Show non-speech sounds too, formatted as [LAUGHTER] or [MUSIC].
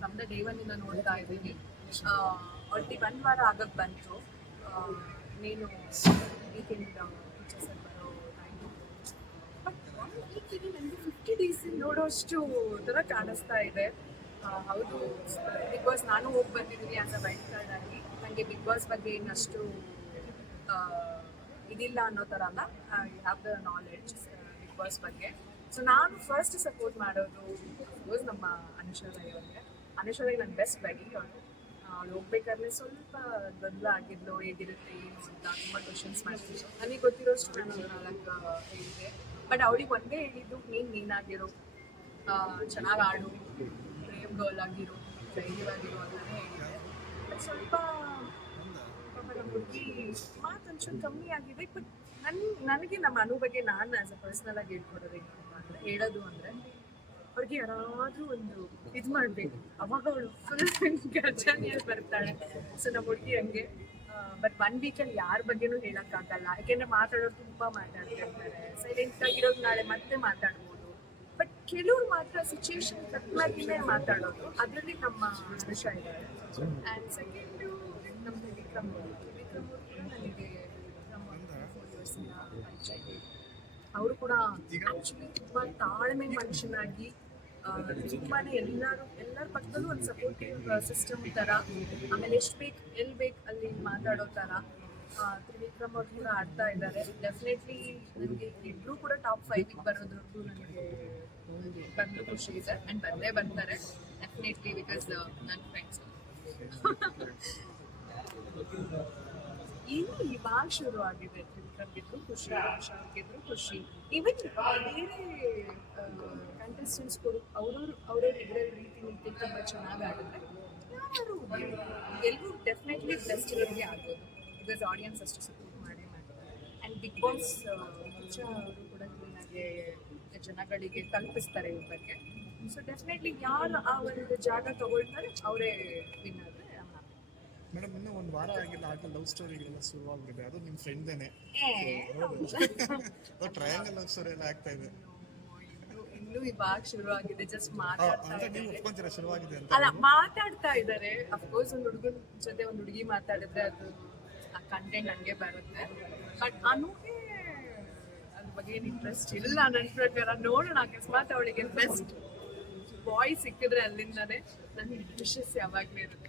ನಮ್ದು ಡೇ ಒನ್ನಿಂದ ನೋಡ್ತಾ ಇದ್ದೀನಿ ಆಲ್ರೆಡಿ ಒಂದು ವಾರ ಆಗಕ್ಕೆ ಬಂತು ನೀನು ವೀಕೆಂಡ್ ಪಿಕ್ಚರ್ಸಲ್ಲಿ ಬರೋ time but one fifty days ನೋಡೋಷ್ಟು ಥರ ಕಾಣಿಸ್ತಾ ಇದೆ ಹೌದು. ಬಿಗ್ ಬಾಸ್ ನಾನು ಹೋಗಿ ಬಂದಿದ್ದೀನಿ ಆಸ್ ಅ ವೈಲ್ಡ್ ಕಾರ್ಡ್ ಆಗಿ. ನನಗೆ ಬಿಗ್ ಬಾಸ್ ಬಗ್ಗೆ ಇನ್ನಷ್ಟು ಇದಿಲ್ಲ ಅನ್ನೋ ಥರ ಅಲ್ಲ. I have the knowledge Bigg Boss ಬಗ್ಗೆ. ಸೊ ನಾನು ಫಸ್ಟ್ ಸಪೋರ್ಟ್ ಮಾಡೋದು ಅಫ್ಕೋರ್ಸ್ ನಮ್ಮ ಅನುಷಾ ರೈ ಅವ್ರಿಗೆ. ಅನುಷಾ ರೈ ನನ್ನ ಬೆಸ್ಟ್ ಬಡಿ ಅವಳು. ಅವಳು ಹೋಗ್ಬೇಕಾದ್ರೆ ಸ್ವಲ್ಪ ಗೊಂದಲ ಆಗಿದ್ಲು, ಹೇಗಿರುತ್ತೆ, ಏನು ಅಂತ ತುಂಬ ಕ್ವಶನ್ಸ್ ಮಾಡ್ತಿದ್ರು ನನಗೆ ಗೊತ್ತಿರೋಷ್ಟು ನಾನು ನಾಲ್ಕು ಹೇಳಿದೆ. ಬಟ್ ಅವಳಿಗೆ ಒಂದೇ ಹೇಳಿದ್ದು, ನೀನು ನೀನಾಗಿರೋ. ಚೆನ್ನಾಗಿ ಆಡು. ಗರ್ಲ್ ಆಗಿರೋ ಧೈರ್ಯವಾಗಿರೋ ಅಂತಲೇ ಹೇಳಿದೆ ಸ್ವಲ್ಪ ನಮ್ಮ ಹುಡುಗಿ ಮಾತು ಒಂಚೂರು ಕಮ್ಮಿ ಆಗಿದೆ. ಬಟ್ ನನ್, ನನಗೆ ನಮ್ಮ ಅನು ಬಗ್ಗೆ ನಾನು ಆಸ್ ಅ ಪರ್ಸ್ನಲ್ ಆಗಿ ಹೇಳ್ಕೊಡೋದು ಹೇಳೋದು ಅಂದರೆ ಅವ್ರಿಗೆ ಯಾರಾದರೂ ಒಂದು ಇದು ಮಾಡಬೇಕು. ಅವಾಗ ಅವಳು ಫುಲ್ ಗರ್ಜನೆಯಲ್ಲಿ ಬರ್ತಾಳೆ. ಸೊ ನಮ್ಮ ಹುಡುಗಿ ಹಂಗೆ. ಬಟ್ ಒನ್ ವೀಕಲ್ಲಿ ಯಾರ ಬಗ್ಗೆನೂ ಹೇಳೋಕ್ಕಾಗಲ್ಲ. ಯಾಕೆಂದರೆ ಮಾತಾಡೋರು ತುಂಬ ಮಾತಾಡ್ತಿರ್ತಾರೆ. ಸೈಲೆಂಟ್ ಆಗಿರೋದು ನಾಳೆ ಮತ್ತೆ ಮಾತಾಡ್ಬೋದು. ಕೆಲವ್ರು ಮಾತ್ರ ಸಿಚುವೇಶನ್ ತಕ್ಕನಾಗಿನೇ ಮಾತಾಡೋದು. ಅದರಲ್ಲಿ ನಮ್ಮ ಹರ್ಷ ಇದೆ. ಆ್ಯಂಡ್ ಸೆಕೆಂಡು ನಮ್ಮದು ವಿಕ್ರಮ್. ವಿಕ್ರಮ್ ಅವರು ಕೂಡ ನನಗೆ ನಮ್ಮ ಫೋರ್ ಇಯರ್ಸಿಂದ ಪರಿಚಯ ಅವರು ಕೂಡ ಆ್ಯಕ್ಚುಲಿ ತುಂಬ ತಾಳ್ಮೆ ಮನುಷ್ಯನಾಗಿ ತುಂಬಾ ತುಂಬಾನೇ ಎಲ್ಲರೂ, ಎಲ್ಲರ ಪಕ್ಕದಲ್ಲೂ ಒಂದು ಸಪೋರ್ಟಿವ್ ಸಿಸ್ಟಮ್ ಥರ ಆಮೇಲೆ ಎಷ್ಟು ಬೇಕು ಎಲ್ಲಿ ಬೇಕು ಅಲ್ಲಿ ಮಾತಾಡೋ ಥರ ತ್ರಿವಿಕ್ರಮ್ ಅವ್ರು ಕೂಡ ಆಡ್ತಾ ಇದ್ದಾರೆ. ಡೆಫಿನೆಟ್ಲಿ ನನಗೆ ಇಬ್ಬರು ಕೂಡ ಟಾಪ್ ಫೈವಿಗೆ ಬರೋದ್ರದ್ದು ನನಗೆ ಬಂದು ಖುಷಿ ಇದೆ. ಅಂಡ್ ಬಂದೇ ಬರ್ತಾರೆ ಡೆಫಿನೆಟ್ಲಿ ಬಿಕಾಸ್ ನನ್ನ ಫ್ರೆಂಡ್ಸ್ [LAUGHS] ಇನ್ನು ಇವಾಗ ಶುರು ಆಗಿದೆ. ತಿಳ್ಕೊಂಡಿದ್ರು ಖುಷಿ ಆಗಿದ್ರು ಗೆದ್ರು ಖುಷಿ. ಇವನ್ ಬೇರೆ ಕೂಡ ಅವ್ರವ್ರು, ಅವ್ರವ್ರ ಇದರಲ್ಲಿ ರೀತಿ ನೀತಿ ತುಂಬ ಚೆನ್ನಾಗಿ ಆಡಿದ್ರೆ ಯಾರು ಎಲ್ಲರೂ ಡೆಫಿನೆಟ್ಲಿ ಬೆಸ್ಟ್ ಇರೋರಿಗೆ ಆಗ್ಬೋದು. ಬಿಕಾಸ್ ಆಡಿಯನ್ಸ್ ಅಷ್ಟು ಸಪೋರ್ಟ್ ಮಾಡೇ ಮಾಡ್ತಾರೆ. ಆ್ಯಂಡ್ ಬಿಗ್ ಬಾಸ್ ಮುಂಚೆ ಅವರು ಕೂಡ ಕ್ಲೀನಾಗಿ ಜನಗಳಿಗೆ ತಲುಪಿಸ್ತಾರೆ ಇವ್ರ ಬಗ್ಗೆ. ಸೊ ಡೆಫಿನೆಟ್ಲಿ ಯಾರು ಆ ಒಂದು ಜಾಗ ತಗೊಳ್ತಾರೆ ಅವರೇ ವಿನ್ ಆದರೆ ಮೇಡಮ್ ಇನ್ನೂ ಒಂದು ವಾರ ಆಗಿಲ್ಲ ಆಗ ಲವ್ ಸ್ಟೋರಿ ಸ್ಟೋರಿಗಳೆಲ್ಲ ಶುರುವಾಗಿದೆ ಅದು ನಿಮ್ಮ ಫ್ರೆಂಡ್ದೇನೆ ಟ್ರಯಾಂಗಲ್ ಲವ್ ಸ್ಟೋರಿ ಎಲ್ಲ ಆಗ್ತಾ ಇದೆ. ಇನ್ನು ಇನ್ನೂ ಇವಾಗ ಶುರು ಆಗಿದೆ ಜಸ್ಟ್ ಮಾತಾಡ್ತಾ ಶುರುವಾಗಿದೆ ಅಂತ? ಅಲ್ಲ ಮಾತಾಡ್ತಾ ಇದ್ದಾರೆ. ಅಫ್ಕೋರ್ಸ್ ಒಂದು ಹುಡುಗನ ಜೊತೆ ಒಂದು ಹುಡುಗಿ ಮಾತಾಡಿದ್ರೆ ಅದು ಆ ಕಂಟೆಂಟ್ ಹಂಗೆ ಬರುತ್ತೆ. ಬಟ್ ಅನುಗೆ ಬಗ್ಗೆ ಏನು ಇಂಟ್ರೆಸ್ಟ್ ಇಲ್ಲ ನನ್ನ ಪ್ರಕಾರ ನೋಡೋಣ ಅಕಸ್ಮಾತ್ ಅವಳಿಗೆ ಬೆಸ್ಟ್ ಬಾಯ್ ಸಿಕ್ಕಿದ್ರೆ ಅಲ್ಲಿಂದಾನೆ ನನ್ನ ವಿಶಸ್ ಯಾವಾಗಲೂ ಇರುತ್ತೆ.